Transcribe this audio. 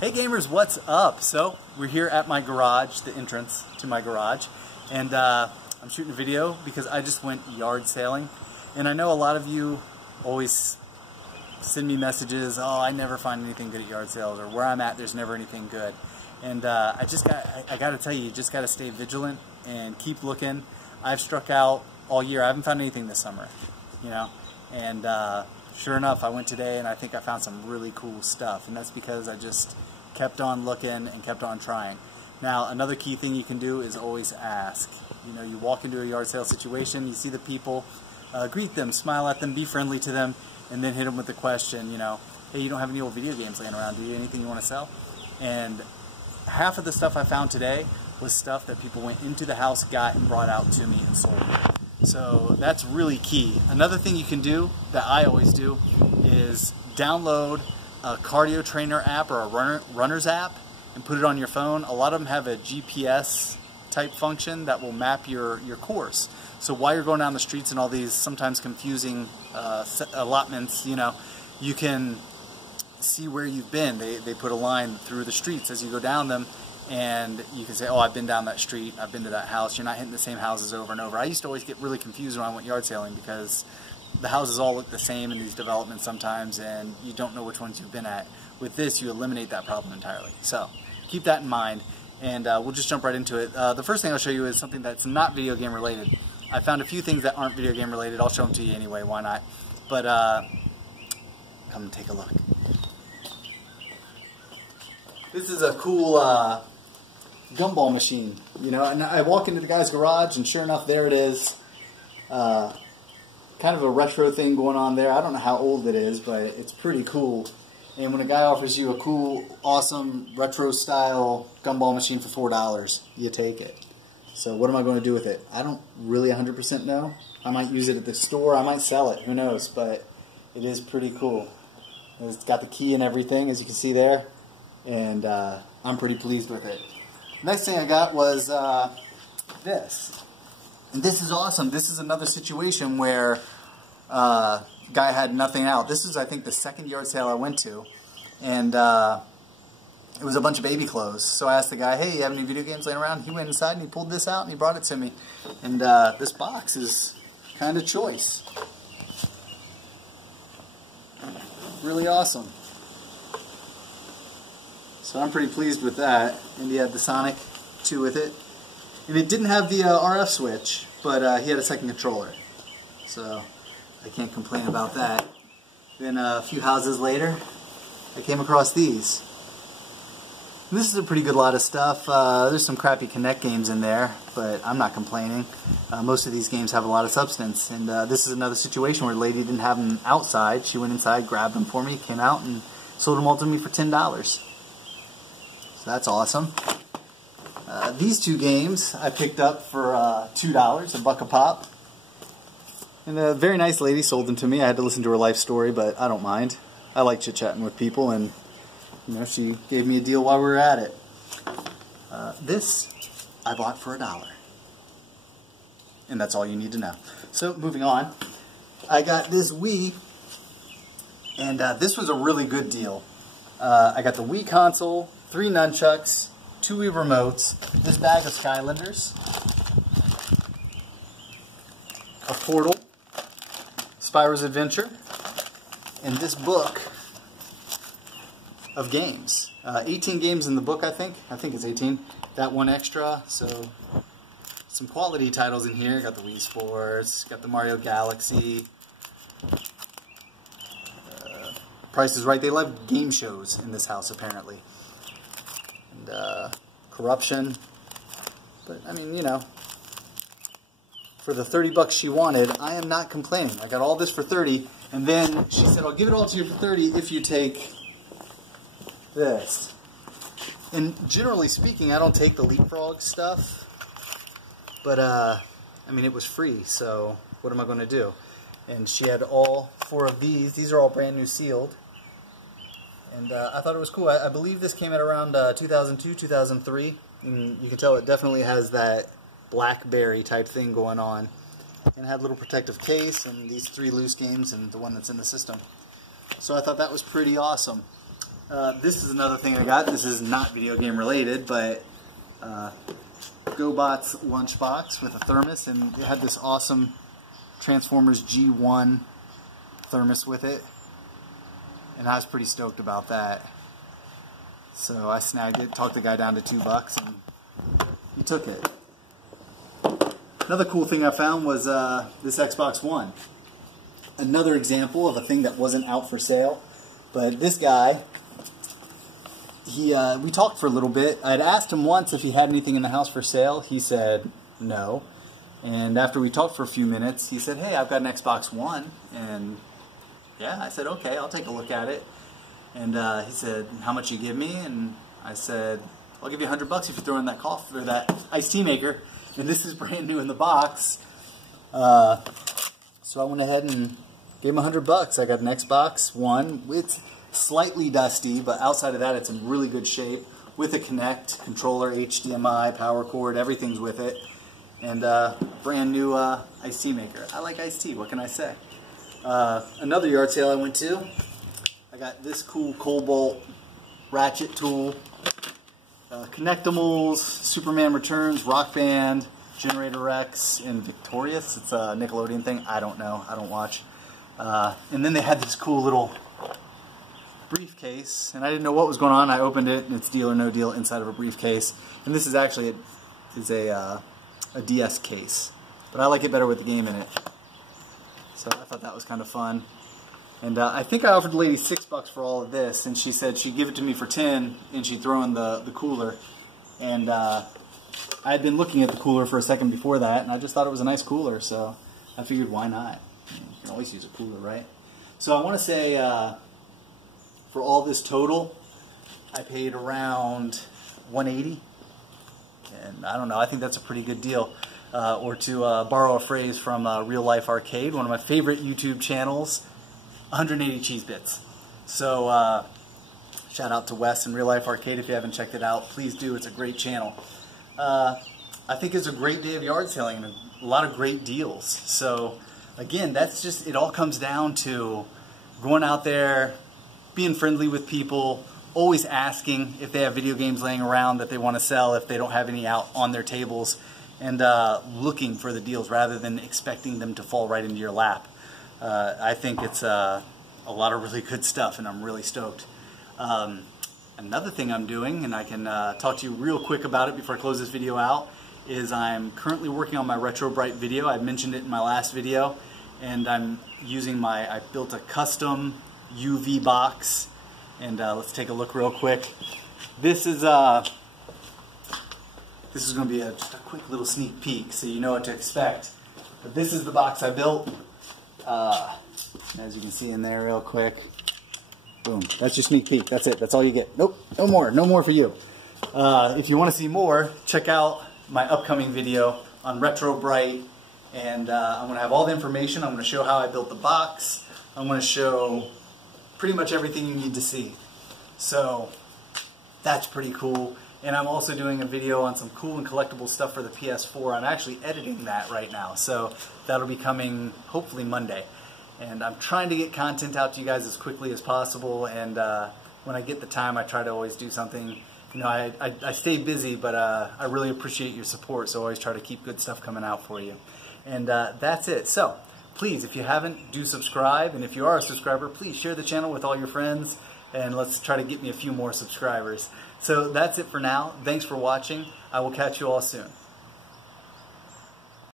Hey gamers, what's up? So, we're here at my garage, the entrance to my garage, and I'm shooting a video because I just went yard sailing, and I know a lot of you always send me messages, oh, I never find anything good at yard sales, or where I'm at, there's never anything good. And I got to tell you, you just got to stay vigilant and keep looking. I've struck out all year. I haven't found anything this summer, you know, and sure enough, I went today and I think I found some really cool stuff, and that's because I just kept on looking and kept on trying. Now, another key thing you can do is always ask. You know, you walk into a yard sale situation, you see the people, greet them, smile at them, be friendly to them, and then hit them with the question, you know, hey, you don't have any old video games laying around, do you? Anything you want to sell? And half of the stuff I found today was stuff that people went into the house, got, and brought out to me and sold. So that's really key. Another thing you can do that I always do is download a cardio trainer app or a runner's app and put it on your phone. A lot of them have a GPS type function that will map your course. So while you're going down the streets and all these sometimes confusing allotments, you know, you can see where you've been. They put a line through the streets as you go down them, and you can say, oh, I've been down that street, I've been to that house. You're not hitting the same houses over and over. I used to always get really confused when I went yard sailing because the houses all look the same in these developments sometimes, and you don't know which ones you've been at. With this, you eliminate that problem entirely. So keep that in mind, and we'll just jump right into it. The first thing I'll show you is something that's not video game related. I found a few things that aren't video game related. I'll show them to you anyway, why not? But come and take a look. This is a cool gumball machine, you know, and I walk into the guy's garage and sure enough, there it is. Kind of a retro thing going on there. I don't know how old it is, but it's pretty cool. And when a guy offers you a cool, awesome, retro style gumball machine for $4, you take it. So what am I going to do with it? I don't really 100% know. I might use it at the store, I might sell it, who knows, but it is pretty cool. It's got the key and everything, as you can see there, and I'm pretty pleased with it. Next thing I got was this. And this is awesome. This is another situation where guy had nothing out. This is, I think, the second yard sale I went to, and it was a bunch of baby clothes. So I asked the guy, hey, you have any video games laying around? He went inside and he pulled this out and he brought it to me. And this box is kind of choice. Really awesome. So I'm pretty pleased with that. And he had the Sonic 2 with it. And it didn't have the RF switch, but he had a second controller. So I can't complain about that. Then a few houses later, I came across these. And this is a pretty good lot of stuff. There's some crappy Kinect games in there, but I'm not complaining. Most of these games have a lot of substance. And this is another situation where the lady didn't have them outside. She went inside, grabbed them for me, came out, and sold them all to me for $10. So that's awesome. These two games I picked up for $2, $1 a pop. And a very nice lady sold them to me. I had to listen to her life story, but I don't mind. I like chit-chatting with people, and you know, she gave me a deal while we were at it. This I bought for $1. And that's all you need to know. So moving on, I got this Wii, and this was a really good deal. I got the Wii console, 3 nunchucks, 2 Wii remotes, this bag of Skylanders, a Portal, Spyro's Adventure, and this book of games. 18 games in the book, I think. I think it's 18. That one extra, so some quality titles in here. Got the Wii Sports, got the Mario Galaxy. Price is Right. They love game shows in this house, apparently. And Corruption. But, I mean, you know, for the $30 she wanted, I am not complaining. I got all this for $30, and then she said, I'll give it all to you for $30 if you take this. And generally speaking, I don't take the Leapfrog stuff, but, I mean, it was free, so what am I going to do? And she had all 4 of these. These are all brand new sealed. And I thought it was cool. I believe this came at around 2002, 2003. And you can tell it definitely has that BlackBerry type thing going on. And it had a little protective case and these 3 loose games and the one that's in the system. So I thought that was pretty awesome. This is another thing I got. This is not video game related, but GoBot's lunchbox with a thermos, and it had this awesome Transformers G1 thermos with it, and I was pretty stoked about that. So I snagged it, talked the guy down to $2, and he took it. Another cool thing I found was this Xbox One. Another example of a thing that wasn't out for sale, but this guy, we talked for a little bit. I had asked him once if he had anything in the house for sale. He said no. And after we talked for a few minutes, he said, hey, I've got an Xbox One. And yeah, I said, okay, I'll take a look at it. And he said, how much you give me? And I said, I'll give you $100 if you throw in that coffee or that iced tea maker. And this is brand new in the box. So I went ahead and gave him $100. I got an Xbox One. It's slightly dusty, but outside of that, it's in really good shape. With a Kinect, controller, HDMI, power cord, everything's with it. And brand new iced tea maker. I like iced tea, what can I say? Another yard sale I went to, I got this cool Cobalt ratchet tool. Connectimals, Superman Returns, Rock Band, Generator Rex, and Victorious. It's a Nickelodeon thing. I don't know. I don't watch. And then they had this cool little briefcase, and I didn't know what was going on. I opened it, and it's Deal or No Deal inside of a briefcase. And this is actually a DS case, but I like it better with the game in it. So I thought that was kind of fun. And I think I offered the lady $6 for all of this, and she said she'd give it to me for 10, and she'd throw in the cooler. And I had been looking at the cooler for a second before that, and I just thought it was a nice cooler, so I figured why not? You can always use a cooler, right? So I want to say for all this total, I paid around $180, and I don't know, I think that's a pretty good deal. Or to borrow a phrase from Real Life Arcade, one of my favorite YouTube channels, 180 cheese bits. So shout out to Wes and Real Life Arcade. If you haven't checked it out, please do. It's a great channel. I think it's a great day of yard selling and a lot of great deals. So again, that's just, it all comes down to going out there, being friendly with people, always asking if they have video games laying around that they want to sell, if they don't have any out on their tables, and looking for the deals rather than expecting them to fall right into your lap. I think it's a lot of really good stuff, and I'm really stoked. Another thing I'm doing, and I can talk to you real quick about it before I close this video out, is I'm currently working on my Retro Bright video. I mentioned it in my last video, and I'm using I built a custom UV box, and let's take a look real quick. This is going to be just a quick little sneak peek so you know what to expect. But this is the box I built. As you can see in there real quick. Boom. That's your sneak peek. That's it. That's all you get. Nope. No more. No more for you. If you want to see more, check out my upcoming video on Retro Bright. And I'm going to have all the information. I'm going to show how I built the box. I'm going to show pretty much everything you need to see. So that's pretty cool. And I'm also doing a video on some cool and collectible stuff for the PS4. I'm actually editing that right now. So that'll be coming hopefully Monday. And I'm trying to get content out to you guys as quickly as possible. And when I get the time, I try to always do something. You know, I stay busy, but I really appreciate your support. So I always try to keep good stuff coming out for you. And that's it. So please, if you haven't, do subscribe. And if you are a subscriber, please share the channel with all your friends. And let's try to get me a few more subscribers. So that's it for now. Thanks for watching. I will catch you all soon.